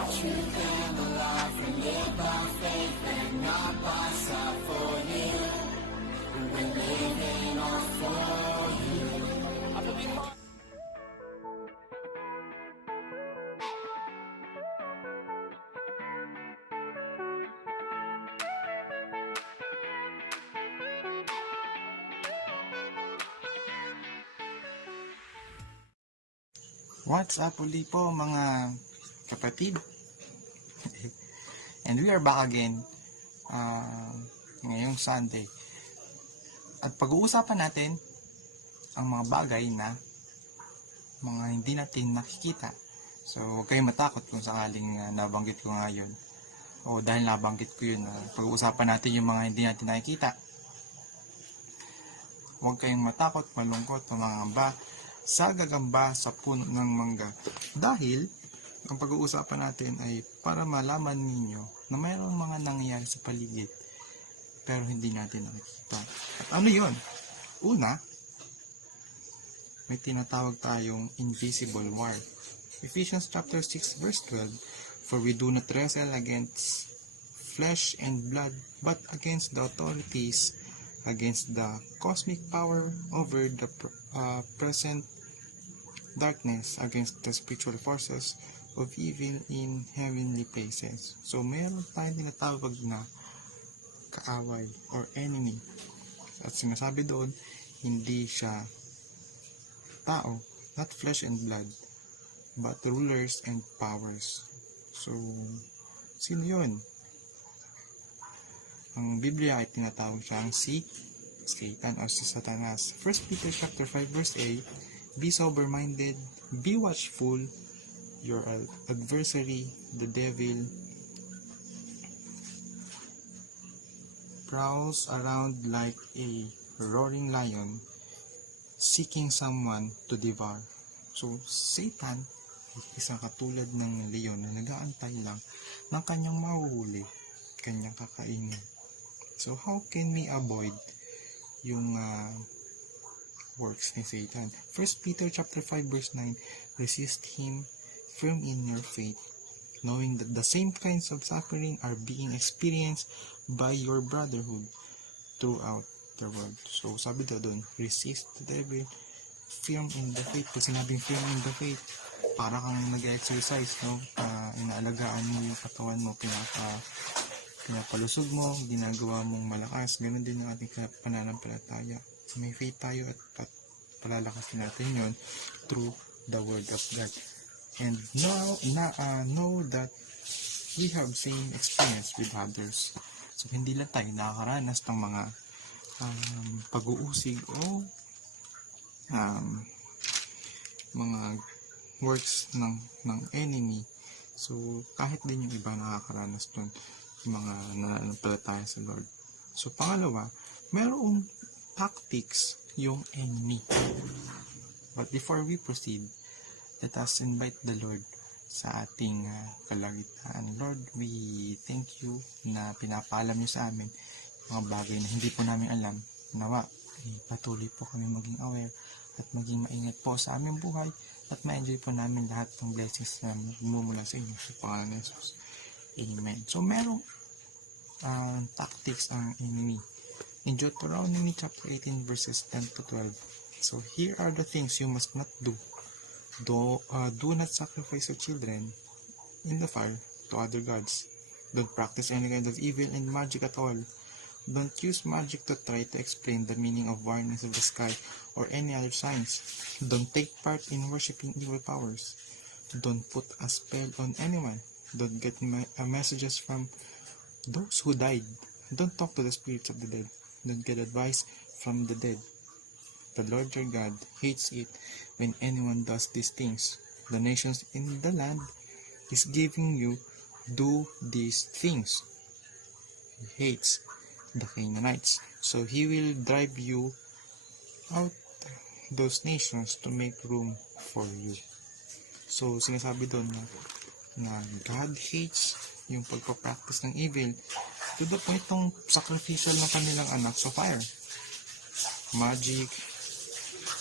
Truth and love, we live by faith and not by sight. For you, we're living all for you. What's up uli po mga kapatid? And we are back again ngayong Sunday. At pag-uusapan natin ang mga bagay na mga hindi natin nakikita. So huwag kayong matakot kung sakaling nabanggit ko nga yun. O dahil nabanggit ko yun, pag-uusapan natin yung mga hindi natin nakikita. Huwag kayong matakot, malungkot, mamangamba sa gagamba sa puno ng mangga. Dahil, ang pag-uusapan natin ay para malaman ninyo na mayroong mga nangyayari sa paligid pero hindi natin nakikita. At ano yun? Una, may tinatawag tayong invisible war. Ephesians chapter 6 verse 12, for we do not wrestle against flesh and blood, but against the authorities, against the cosmic power over the present darkness, against the spiritual forces of evil in heavenly places. So, meron tayong tinatawag na kaaway or enemy. At sinasabi doon, hindi siya tao, not flesh and blood, but rulers and powers. So, sino yun? Ang Biblia ay tinatawag siyang si Satan o si Satanas. 1 Peter chapter 5 verse 8, be sober-minded, be watchful, your adversary, the devil, prowls around like a roaring lion, seeking someone to devour. So, Satan ay isang katulad ng leon na nag-aantay lang ng kanyang mahuhuli, kanyang kakainin. So, how can we avoid yung works ni Satan? 1 Peter chapter 5 verse 9, resist him firm in your faith, knowing that the same kinds of suffering are being experienced by your brotherhood throughout the world. So, sabi doon, resist the devil firm in the faith. Pag sinabing firm in the faith, para kang nag-exercise, no? Inaalagaan mo yung katawan mo, pinapalusog mo, ginagawa mong malakas. Ganun din ang ating pananampalataya. May faith tayo at palalakasin natin yon through the Word of God. And know that we have same experience with others. So, hindi lang tayo nakakaranas ng mga pag-uusig o mga works ng enemy. So, kahit din yung iba nakakaranas doon, yung mga nananampalataya sa Lord. So, pangalawa, mayroong tactics yung enemy. But before we proceed, let us invite the Lord sa ating kalagitnaan. Lord, we thank you na pinapaalam niyo sa amin mga bagay na hindi po namin alam. Nawa, patuloy po kami maging aware at maging maingat po sa aming buhay at ma-enjoy po namin lahat ng blessings na mumula sa inyo sa pangalan ng Jesus. Amen. So, merong tactics ang enemy. In Deuteronomy chapter 18 verses 10 to 12. So, here are the things you must not do. Do not sacrifice your children in the fire to other gods. Don't practice any kind of evil and magic at all. Don't use magic to try to explain the meaning of warnings of the sky or any other signs. Don't take part in worshiping evil powers. Don't put a spell on anyone. Don't get messages from those who died. Don't talk to the spirits of the dead. Don't get advice from the dead. The Lord your God hates it when anyone does these things. The nations in the land is giving you do these things. He hates the Canaanites, so he will drive you out those nations to make room for you. So, sinasabi doon na God hates yung pagpa-practice ng evil to the point ng sacrificial ng kanilang anak sa fire. Magic,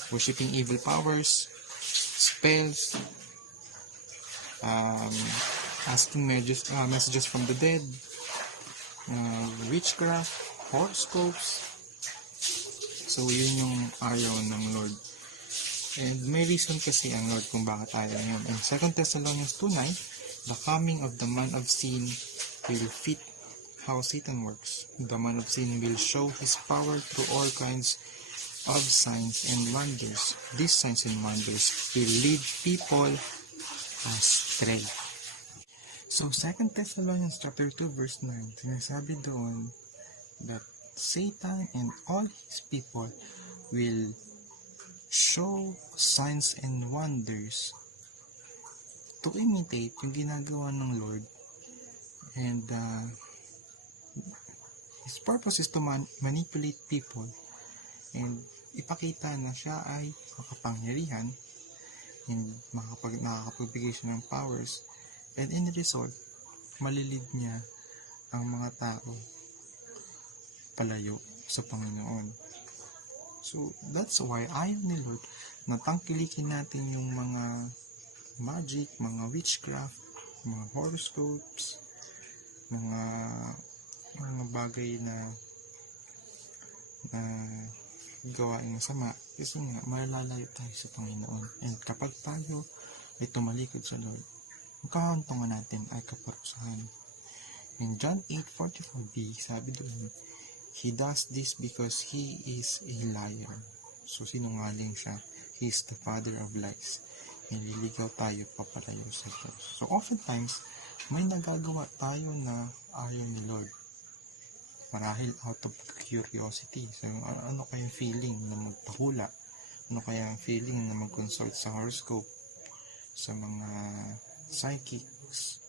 worshiping evil powers, spells, asking messages from the dead, witchcraft, horoscopes. So, yun yung ayaw ng Lord. And may reason kasi ang Lord kung bakit ayaw yun. In 2 Thessalonians 2:9, the coming of the man of sin will fit how Satan works. The man of sin will show his power through all kinds of signs and wonders. These signs and wonders will lead people astray. So, 2 Thessalonians chapter 2 verse 9, sinasabi doon that Satan and all his people will show signs and wonders to imitate yung ginagawa ng Lord, and his purpose is to manipulate people and ipakita na siya ay makapangyarihan and nakakapagbigay siya ng powers, and in the result malilid niya ang mga tao palayo sa Panginoon. So, that's why ayaw ni Lord na tangkilikin natin yung mga magic, mga witchcraft, mga horoscopes, mga bagay na gawain masama, kasi nga malalayo tayo sa Panginoon. And kapag tayo ay tumalikod sa Lord, ang kahantungan natin ay kaparusahan. In John 8:44b, sabi doon, he does this because he is a liar. So, sinungaling siya. He is the father of lies. Nililigaw tayo papalayo sa Diyos. So, oftentimes, may nagagawa tayo na ayaw ni Lord. Marahil out of curiosity. So, ano kayang feeling na magpahula? Ano kayang feeling na mag-consult sa horoscope? Sa mga psychics?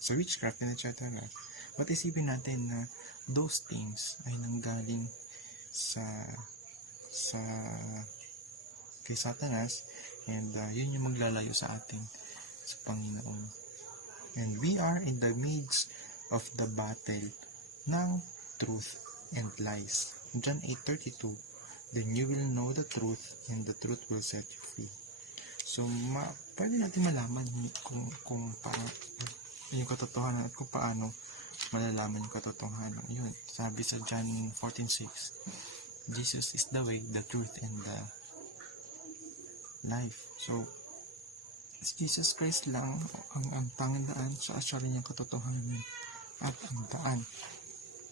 Sa witchcraft, etc. But isipin natin na those things ay nanggaling kay Satanas, and yun yung maglalayo sa atin sa Panginoon. And we are in the midst of the battle ng truth and lies. John 8:32, then you will know the truth and the truth will set you free. So, pwede natin malaman kung paano yung katotohanan at kung paano malalaman yung katotohanan. Yun, sabi sa John 14:6, Jesus is the way, the truth, and the life. So, Jesus Christ lang ang tanging daan sa assuring niyang katotohanan at ang daan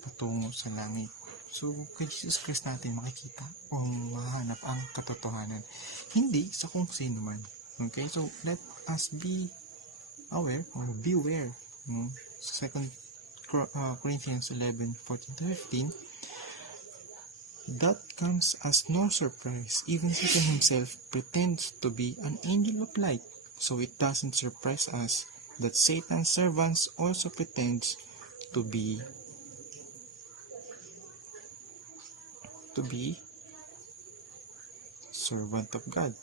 patungo sa langit. So, kay Jesus Christ natin makikita o mahanap ang katotohanan. Hindi sa kung sino man. Okay? So, let us be aware or beware. Sa 2 Corinthians 11:14-15, that comes as no surprise. Even Satan himself pretends to be an angel of light. So it doesn't surprise us that Satan's servants also pretends to be servant of God.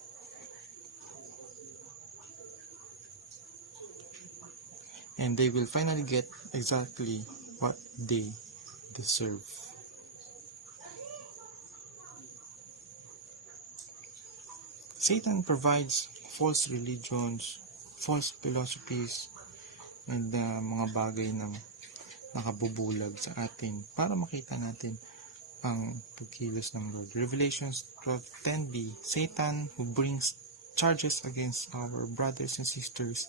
And they will finally get exactly what they deserve. Satan provides false religions, false philosophies, and mga bagay na nakabubulag sa atin para makita natin ang pagkilos ng Lord. Revelations 12:10b, Satan, who brings charges against our brothers and sisters,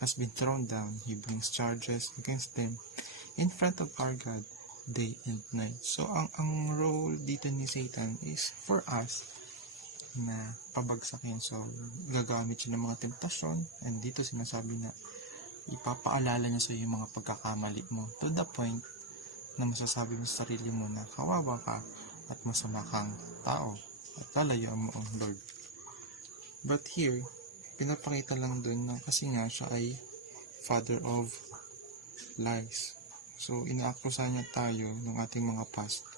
has been thrown down. He brings charges against them in front of our God day and night. So, ang role dito ni Satan is for us na pabagsakin. So, gagamit siya ng mga temptasyon, and dito sinasabi na ipapaalala niya sa iyo yung mga pagkakamali mo to the point na masasabi mo sa sarili mo na kawawa ka at masama kang tao at lalayuan mo ang Lord. But here, pinapakita lang dun na kasi nga siya ay father of lies. So, inaakusa niya tayo ng ating mga past.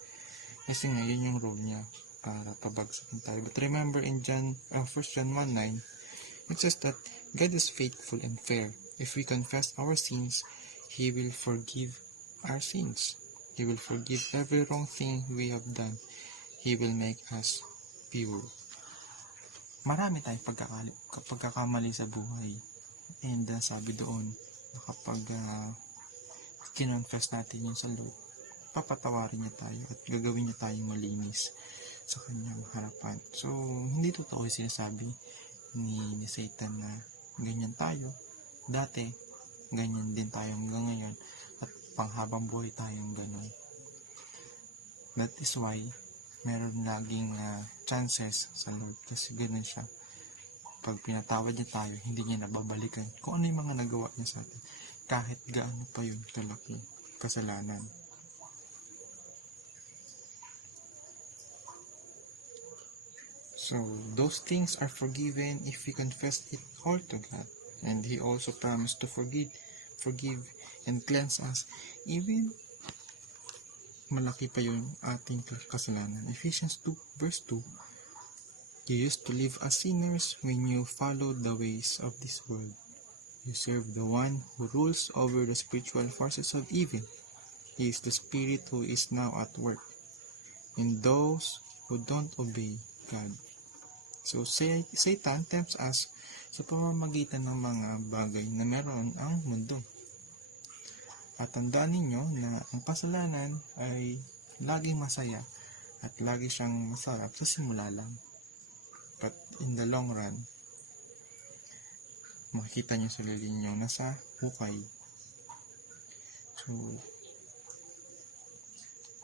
Kasi nga, yun yung role niya para pabagsakin tayo. But remember in 1 John 1:9, it says that God is faithful and fair. If we confess our sins, He will forgive our sins. He will forgive every wrong thing we have done. He will make us pure. Marami tayong pagkakamali sa buhay. And sabi doon na kapag kinonfess natin yun sa Lord, papatawarin niya tayo at gagawin niya tayong malinis sa kanyang harapan. So, hindi totoo yung sinasabi ni Satan na ganyan tayo. Dati, ganyan din tayo hanggang ngayon at panghabang buhay tayong ganun. That is why meron laging chances sa Lord kasi ganun siya. Pag pinatawad niya tayo, hindi niya nababalikan kung ano yung mga nagawa niya sa atin kahit gaano pa yun kalaki kasalanan. So, those things are forgiven if we confess it all to God. And He also promised to forgive and cleanse us even malaki pa yung ating kasalanan. Ephesians 2 verse 2, you used to live as sinners when you followed the ways of this world. You serve the one who rules over the spiritual forces of evil. He is the spirit who is now at work in those who don't obey God. So, Satan tempts us sa pamamagitan ng mga bagay na meron ang mundo. At tandaan ninyo na ang kasalanan ay laging masaya at lagi siyang masarap sa simula lang. But in the long run, makikita niyo sarili niyo nasa hukay. So,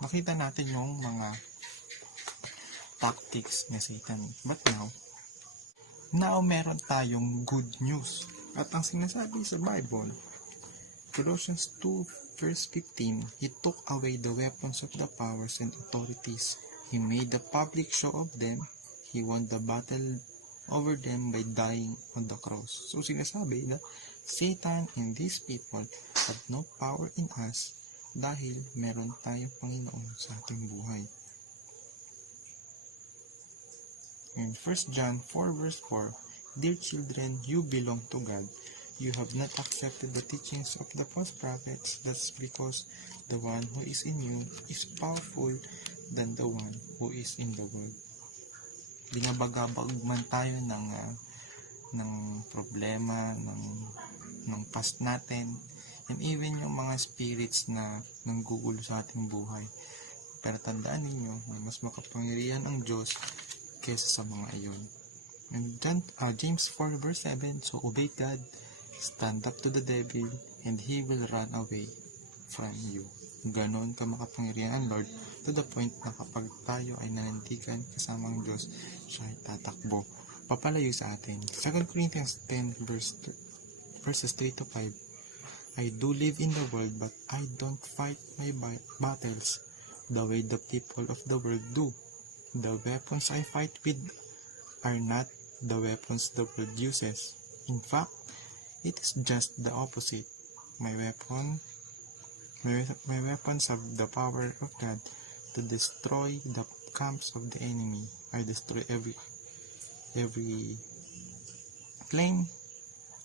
makita natin yung mga tactics ni Satan. But now meron tayong good news. At ang sinasabi sa Bible, Colossians 2 verse 15, He took away the weapons of the powers and authorities. He made a public show of them. He won the battle over them by dying on the cross. So sinasabi na Satan and these people have no power in us dahil meron tayong Panginoon sa ating buhay. In 1 John 4 verse 4, Dear children, you belong to God. You have not accepted the teachings of the false prophets. That's because the one who is in you is powerful than the one who is in the world. Binabagabag man tayo ng problema, ng past natin, and even yung mga spirits na nanggugulo sa ating buhay. Pero tandaan ninyo na mas makapangyarihan ang Diyos kesa sa mga iyon. And James 4 verse 7, so obey God, stand up to the devil, and he will run away from you. Ganon ka makapangyarihan ang Lord to the point na kapag tayo ay nanantikan kasama ang Diyos, siya ay tatakbo papalayo sa atin. 2 Corinthians 10 verses 3 to 5, I do live in the world, but I don't fight my battles the way the people of the world do. The weapons I fight with are not the weapons the world uses. In fact, it is just the opposite. My weapons have the power of God to destroy the camps of the enemy. I destroy every claim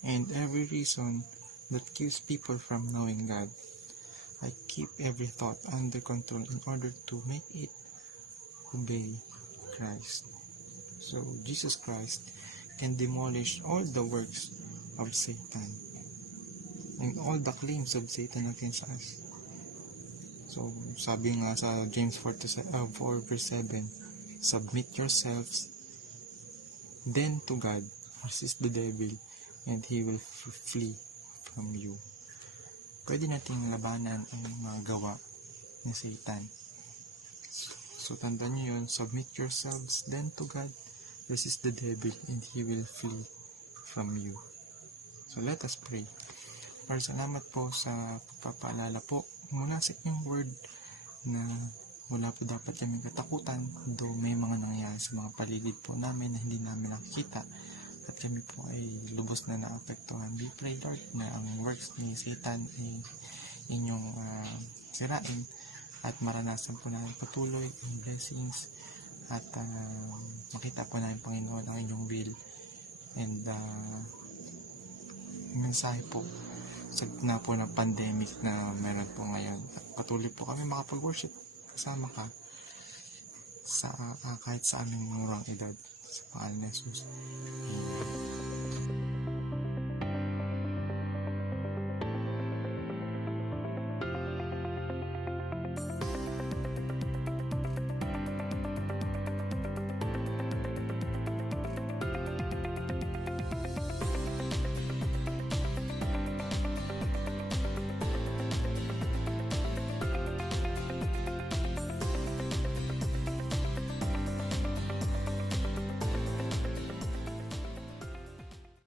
and every reason that keeps people from knowing God. I keep every thought under control in order to make it obey Christ. So, Jesus Christ can demolish all the works of Satan and all the claims of Satan against us. So, sabi nga sa James 4 verse 7, submit yourselves then to God, resist the devil, and he will flee from you. Pwede nating labanan ang mga gawa ni Satan. So, tandaan nyo yun, submit yourselves then to God, resist the devil, and he will flee from you. So, let us pray. Lord, salamat po sa pagpapaalala po mula sa inyong word na wala po dapat kaming katakutan, though may mga nangyayari sa mga paligid po namin na hindi namin nakikita at kami po ay lubos na naapektuhan. We pray, Lord, na ang works ni Satan ay inyong sirain at maranasan po namin patuloy ang blessings at makita po namin, Panginoon, ang inyong will and mensahe po sa gitna po ng pandemic na meron po ngayon. At patuloy po kami makapag-worship kasama ka sa kahit sa aming murang edad. Sa pangalan ni Jesus. Amen.